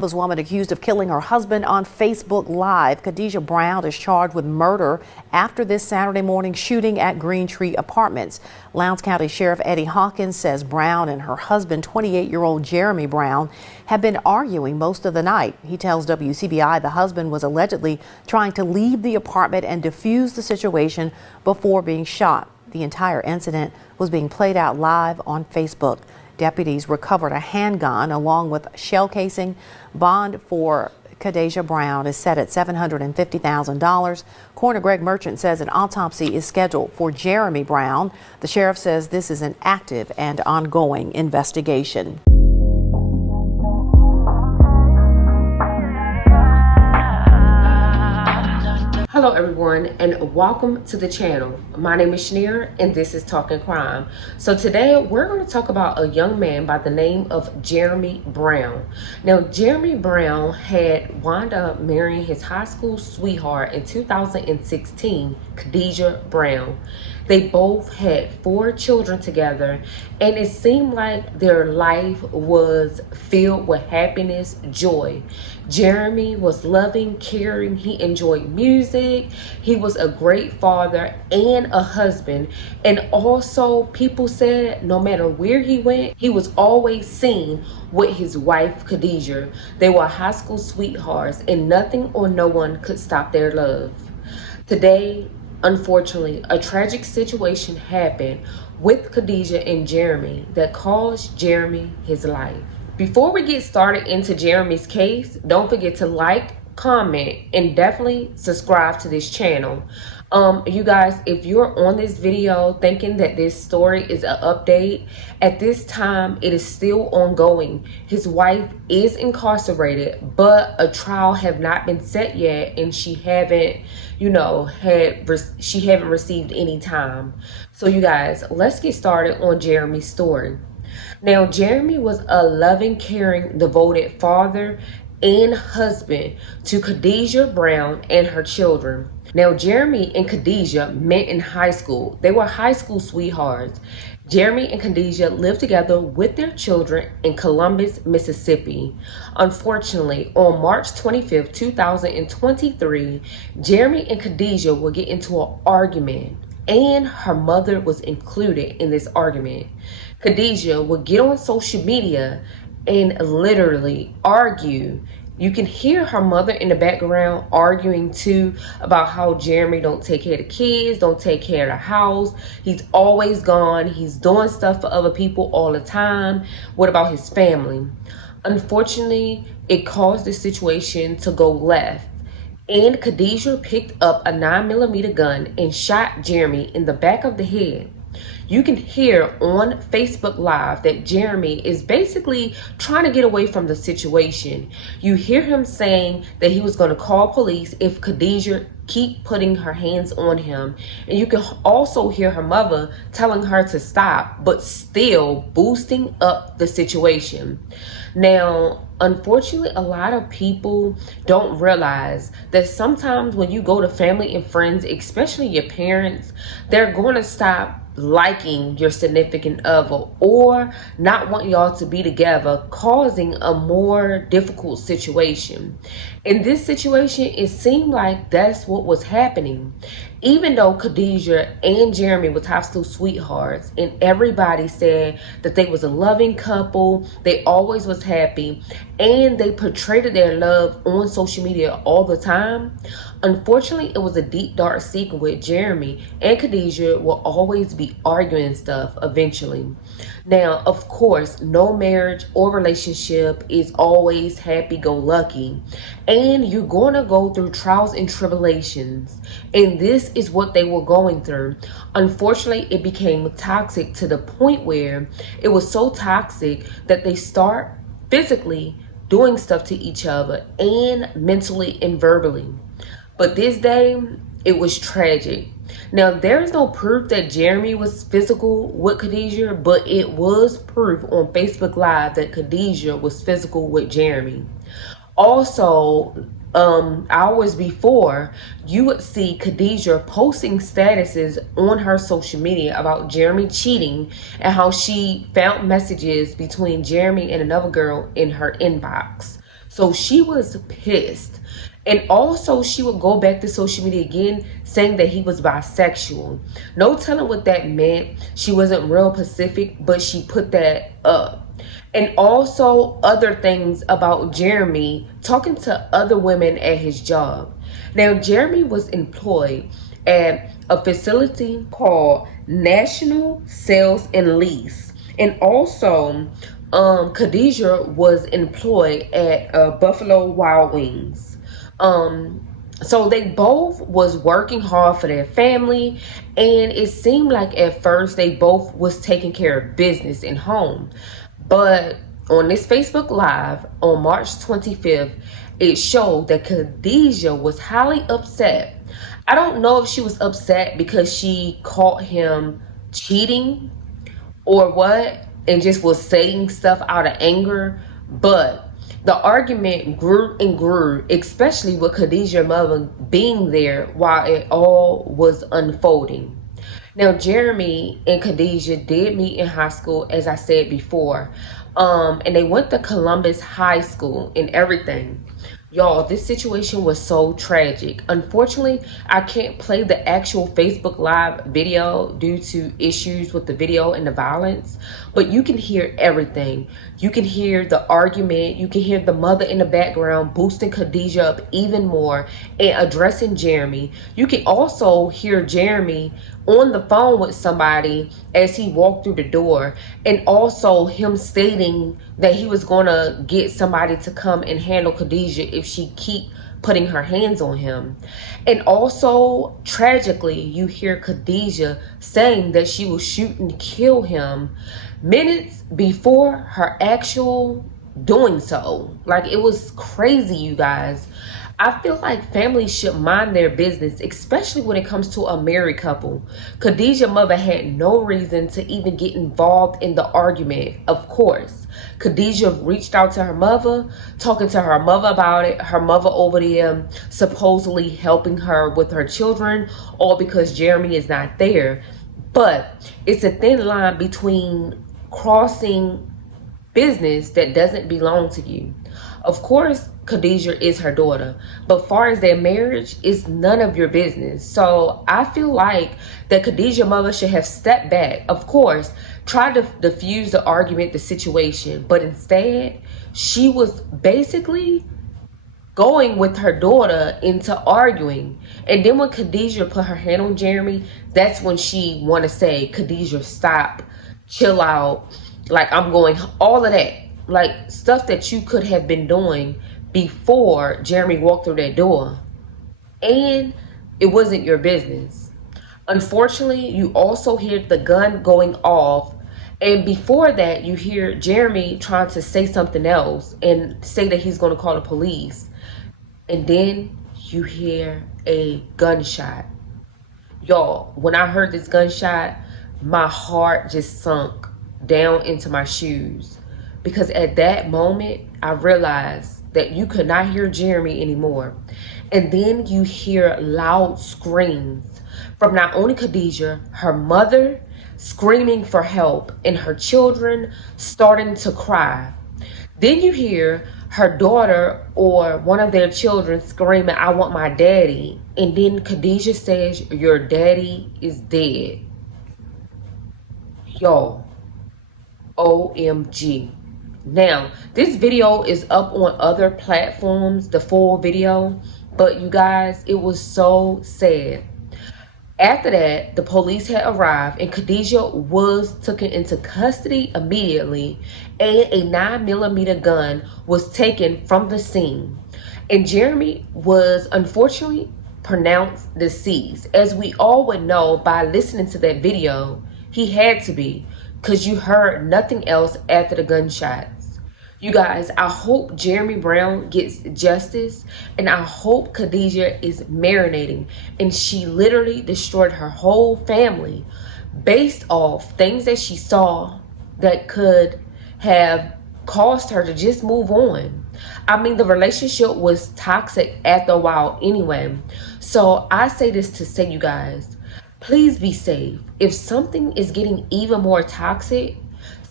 This woman accused of killing her husband on Facebook Live. Khadijah Brown is charged with murder after this Saturday morning shooting at Green Tree Apartments. Lowndes County Sheriff Eddie Hawkins says Brown and her husband, 28-year-old Jeremy Brown, have been arguing most of the night. He tells WCBI the husband was allegedly trying to leave the apartment and defuse the situation before being shot. The entire incident was being played out live on Facebook. Deputies recovered a handgun along with shell casing. Bond for Khadijah Brown is set at $750,000. Coroner Greg Merchant says an autopsy is scheduled for Jeremy Brown. The sheriff says this is an active and ongoing investigation. Hello everyone and welcome to the channel. My name is Shneer and this is Talking Crime. So today we're going to talk about a young man by the name of Jeremy Brown. Now Jeremy Brown had wound up marrying his high school sweetheart in 2016, Khadijah Brown. They both had 4 children together and it seemed like their life was filled with happiness, joy. Jeremy was loving, caring, he enjoyed music, he was a great father and a husband, and also people said no matter where he went, he was always seen with his wife Khadijah. They were high school sweethearts and nothing or no one could stop their love. Today, unfortunately, a tragic situation happened with Khadijah and Jeremy that cost Jeremy his life. Before we get started into Jeremy's case, don't forget to like, comment, and definitely subscribe to this channel. You guys, if you're on this video thinking that this story is an update, at this time it is still ongoing. His wife is incarcerated, but a trial have not been set yet, and she haven't received any time. So you guys, let's get started on Jeremy's story. Now, Jeremy was a loving, caring, devoted father and husband to Khadijah Brown and her children. Now, Jeremy and Khadijah met in high school. They were high school sweethearts. Jeremy and Khadijah lived together with their children in Columbus, Mississippi. Unfortunately, on March 25th, 2023, Jeremy and Khadijah would get into an argument, and her mother was included in this argument. Khadijah would get on social media and literally argue. You can hear her mother in the background arguing too about how Jeremy don't take care of the kids, don't take care of the house. He's always gone. He's doing stuff for other people all the time. What about his family? Unfortunately, it caused the situation to go left. And Khadijah picked up a 9mm gun and shot Jeremy in the back of the head. You can hear on Facebook Live that Jeremy is basically trying to get away from the situation. You hear him saying that he was going to call police if Khadijah keep putting her hands on him. And you can also hear her mother telling her to stop, but still boosting up the situation. Now, unfortunately, a lot of people don't realize that sometimes when you go to family and friends, especially your parents, they're going to stop liking your significant other or not want y'all to be together, causing a more difficult situation. In this situation, it seemed like that's what was happening. Even though Khadijah and Jeremy were high school sweethearts and everybody said that they was a loving couple, they always was happy, and they portrayed their love on social media all the time, unfortunately, it was a deep, dark secret with Jeremy and Khadijah will always be arguing stuff eventually. Now, of course, no marriage or relationship is always happy-go-lucky, and you're going to go through trials and tribulations, and this is what they were going through. Unfortunately, it became toxic to the point where it was so toxic that they start physically doing stuff to each other and mentally and verbally. But this day, it was tragic. Now, there is no proof that Jeremy was physical with Khadijah, but it was proof on Facebook Live that Khadijah was physical with Jeremy. Also, hours before, you would see Khadijah posting statuses on her social media about Jeremy cheating and how she found messages between Jeremy and another girl in her inbox. So she was pissed. And also, she would go back to social media again saying that he was bisexual. No telling what that meant. She wasn't real specific, but she put that up. And also other things about Jeremy talking to other women at his job. Now, Jeremy was employed at a facility called National Sales and Lease. And also, Khadijah was employed at Buffalo Wild Wings. So they both was working hard for their family, and it seemed like at first they both was taking care of business and home. But on this Facebook Live on March 25th, it showed that Khadijah was highly upset. I don't know if she was upset because she caught him cheating or what, and just was saying stuff out of anger. But the argument grew and grew, especially with Khadijah's mother being there while it all was unfolding. Now, Jeremy and Khadijah did meet in high school, as I said before. And they went to Columbus High School and everything. Y'all, this situation was so tragic. Unfortunately, I can't play the actual Facebook Live video due to issues with the video and the violence, but you can hear everything. You can hear the argument. You can hear the mother in the background boosting Khadijah up even more and addressing Jeremy. You can also hear Jeremy on the phone with somebody as he walked through the door, and also him stating that he was going to get somebody to come and handle Khadijah if she keep putting her hands on him. And also, tragically, you hear Khadijah saying that she will shoot and kill him minutes before her actual doing so. Like, it was crazy, you guys. I feel like families should mind their business, especially when it comes to a married couple. Khadijah's mother had no reason to even get involved in the argument, of course. Khadijah reached out to her mother, talking to her mother about it. Her mother over there supposedly helping her with her children, all because Jeremy is not there. But it's a thin line between crossing business that doesn't belong to you. Of course, Khadijah is her daughter, but far as their marriage, it's none of your business. So I feel like that Khadijah's mother should have stepped back. Of course, try to diffuse the argument, the situation, but instead, she was basically going with her daughter into arguing. And then when Khadijah put her hand on Jeremy, that's when she want to say, Khadijah, stop, chill out, like I'm going, all of that. Like stuff that you could have been doing before Jeremy walked through that door. And it wasn't your business. Unfortunately, you also hear the gun going off. And before that, you hear Jeremy trying to say something else and say that he's going to call the police. And then you hear a gunshot. Y'all, when I heard this gunshot, my heart just sunk down into my shoes. Because at that moment, I realized that you could not hear Jeremy anymore. And then you hear loud screams from not only Khadijah, her mother screaming for help, and her children starting to cry. Then you hear her daughter or one of their children screaming, I want my daddy. And then Khadijah says, your daddy is dead. Y'all, OMG. Now, this video is up on other platforms, the full video, but you guys, it was so sad. After that, the police had arrived and Khadijah was taken into custody immediately, and a 9mm gun was taken from the scene. And Jeremy was unfortunately pronounced deceased. As we all would know by listening to that video, he had to be, because you heard nothing else after the gunshots. You guys, I hope Jeremy Brown gets justice, and I hope Khadijah is marinating, and she literally destroyed her whole family based off things that she saw that could have caused her to just move on. I mean, the relationship was toxic after a while anyway. So I say this to say, you guys, please be safe. If something is getting even more toxic,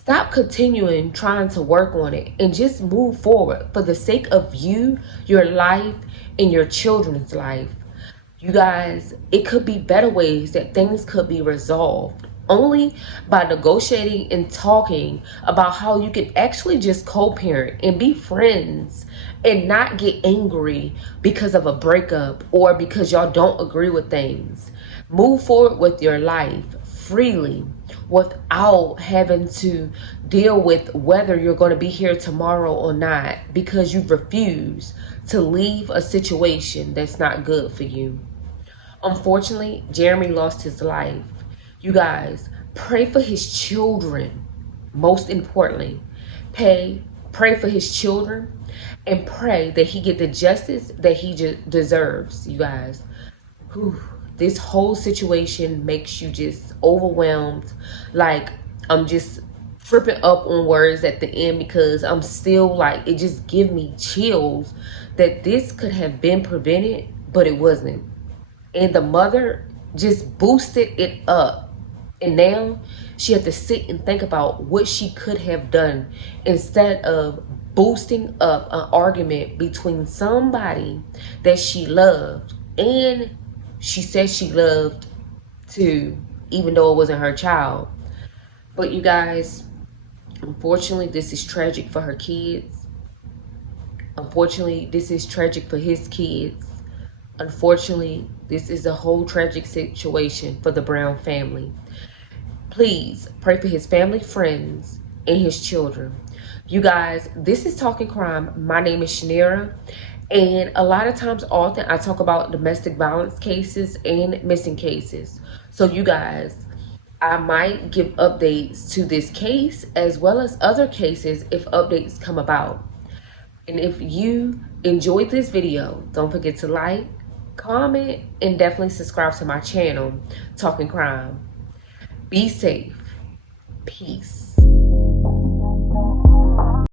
Stop continuing trying to work on it and just move forward for the sake of you, your life, and your children's life. You guys, it could be better ways that things could be resolved only by negotiating and talking about how you can actually just co-parent and be friends and not get angry because of a breakup or because y'all don't agree with things. Move forward with your life freely without having to deal with whether you're going to be here tomorrow or not because you refuse to leave a situation that's not good for you. Unfortunately, Jeremy lost his life. You guys, pray for his children. Most importantly, pray for his children and pray that he get the justice that he deserves, you guys. Whew, this whole situation makes you just overwhelmed. Like, I'm just tripping up on words at the end because I'm still like, it just give me chills that this could have been prevented, but it wasn't. And the mother just boosted it up. And now she had to sit and think about what she could have done instead of boosting up an argument between somebody that she loved and she said she loved too, even though it wasn't her child. But you guys, unfortunately, this is tragic for her kids. Unfortunately, this is tragic for his kids. Unfortunately, this is a whole tragic situation for the Brown family. Please pray for his family, friends, and his children. You guys, this is Talking Crime. My name is Shanira. And a lot of times, often, I talk about domestic violence cases and missing cases. So you guys, I might give updates to this case as well as other cases if updates come about. And if you enjoyed this video, don't forget to like, comment, and definitely subscribe to my channel, Talking Crime. Be safe. Peace.